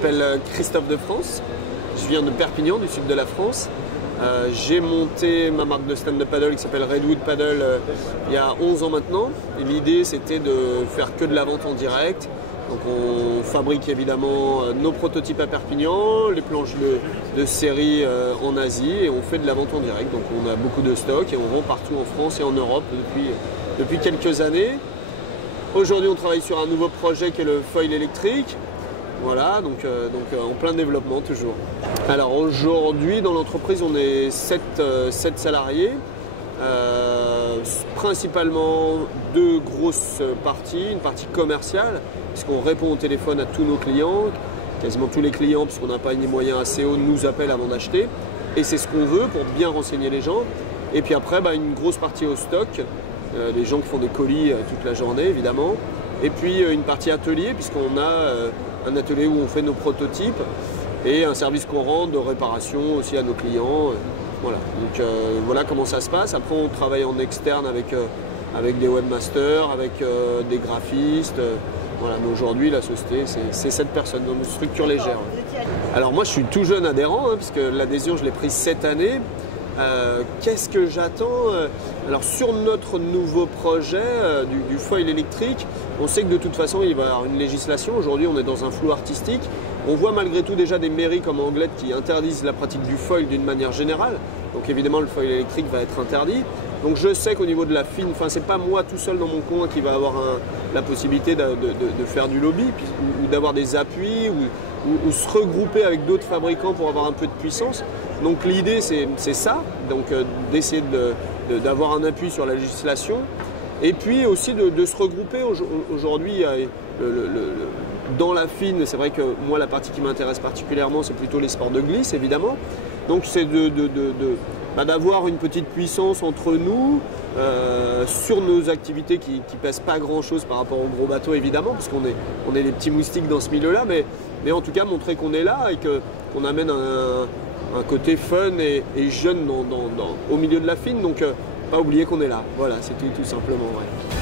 m'appelle Christophe de France, je viens de Perpignan, du sud de la France. J'ai monté ma marque de stand-up paddle qui s'appelle Redwood Paddle il y a 11 ans maintenant. Et l'idée c'était de faire que de la vente en direct. Donc on fabrique évidemment nos prototypes à Perpignan, les planches de série en Asie et on fait de la vente en direct. Donc on a beaucoup de stocks et on vend partout en France et en Europe depuis quelques années. Aujourd'hui on travaille sur un nouveau projet qui est le foil électrique. Voilà, donc en plein développement toujours. Alors aujourd'hui dans l'entreprise on est 7 salariés. Principalement deux grosses parties, une partie commerciale, puisqu'on répond au téléphone à tous nos clients, quasiment tous les clients, puisqu'on n'a pas les moyens assez hauts, nous appellent avant d'acheter, et c'est ce qu'on veut pour bien renseigner les gens. Et puis après, une grosse partie au stock, les gens qui font des colis toute la journée évidemment, et puis une partie atelier, puisqu'on a un atelier où on fait nos prototypes, et un service qu'on rend de réparation aussi à nos clients. Voilà, donc voilà comment ça se passe. Après on travaille en externe avec des webmasters, avec des graphistes. Voilà, mais aujourd'hui la société c'est 7 personnes, dans une structure légère. Alors moi je suis tout jeune adhérent, puisque l'adhésion je l'ai prise cette année. Qu'est-ce que j'attends? Alors sur notre nouveau projet du foil électrique, on sait que de toute façon il va y avoir une législation. Aujourd'hui on est dans un flou artistique. On voit malgré tout déjà des mairies comme Anglet qui interdisent la pratique du foil d'une manière générale. Donc évidemment le foil électrique va être interdit. Donc je sais qu'au niveau de la fine, c'est pas moi tout seul dans mon coin qui va avoir la possibilité de faire du lobby ou d'avoir des appuis ou se regrouper avec d'autres fabricants pour avoir un peu de puissance. Donc l'idée c'est ça, donc d'essayer d'avoir un appui sur la législation et puis aussi de se regrouper. Aujourd'hui dans la fine, c'est vrai que moi la partie qui m'intéresse particulièrement c'est plutôt les sports de glisse évidemment. Donc c'est d'avoir une petite puissance entre nous sur nos activités qui pèsent pas grand chose par rapport aux gros bateaux évidemment, parce qu'on est les petits moustiques dans ce milieu-là, mais en tout cas montrer qu'on est là et qu'on amène un côté fun et jeune au milieu de la fine, donc pas oublier qu'on est là. Voilà, c'est tout simplement. Ouais.